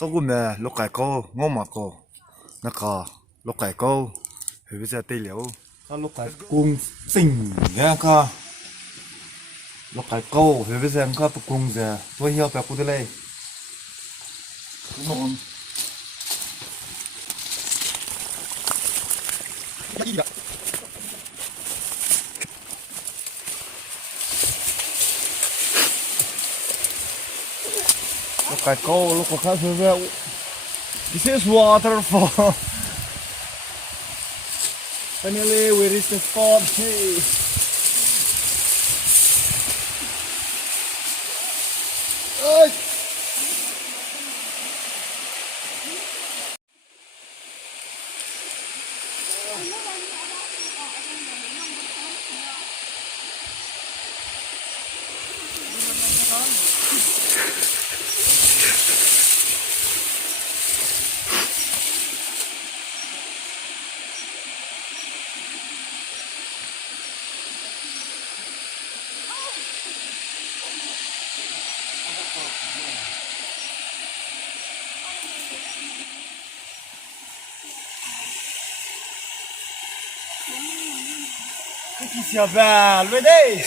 sau cùng là lúc cái câu ngon mà cô nó cò lúc cái câu thì bây giờ tây liễu có lúc cái cung xình nha co lúc cái câu thì bây giờ có tập cung giờ tôi hiểu tập cung đây ngon lúc cái câu lúc cái khác thì bây this is waterfall. Finally, we reached the spot. Hey. Ơi. Qui s'y va, le dé.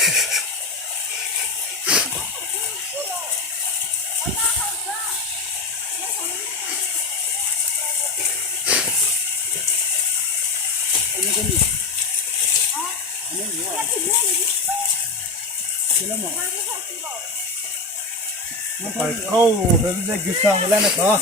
Phải câu với cái gì sang lên này đó.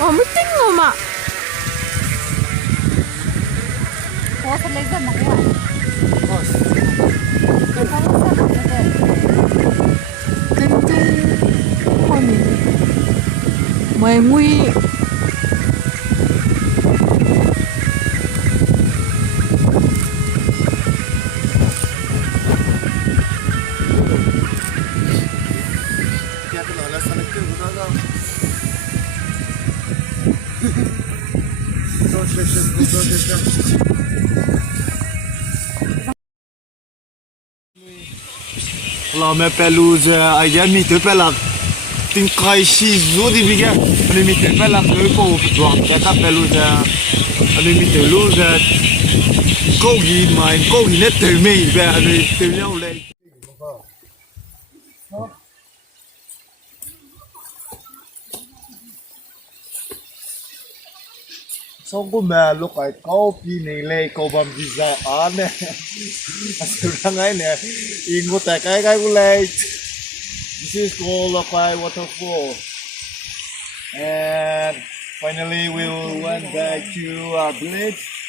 와, 무띵어 마. 거기서 레이저 먹어야. 끈끈 허니. 뭐에 무이. Alors mes pelouses, il y a mis deux pelouses. Tin kai shi zu di biga. Ani mi te pelouses ko pour ta pelouse. Ani mi te pelouse. Ko gi mai ko gi net te me be ani te nhau le. Sau cùng mà lúc ấy câu pi này lê câu bầm visa án nè, sự đang ấy nè, in một cái của lê. This is called Luakaitia waterfall, and finally we went back to our village.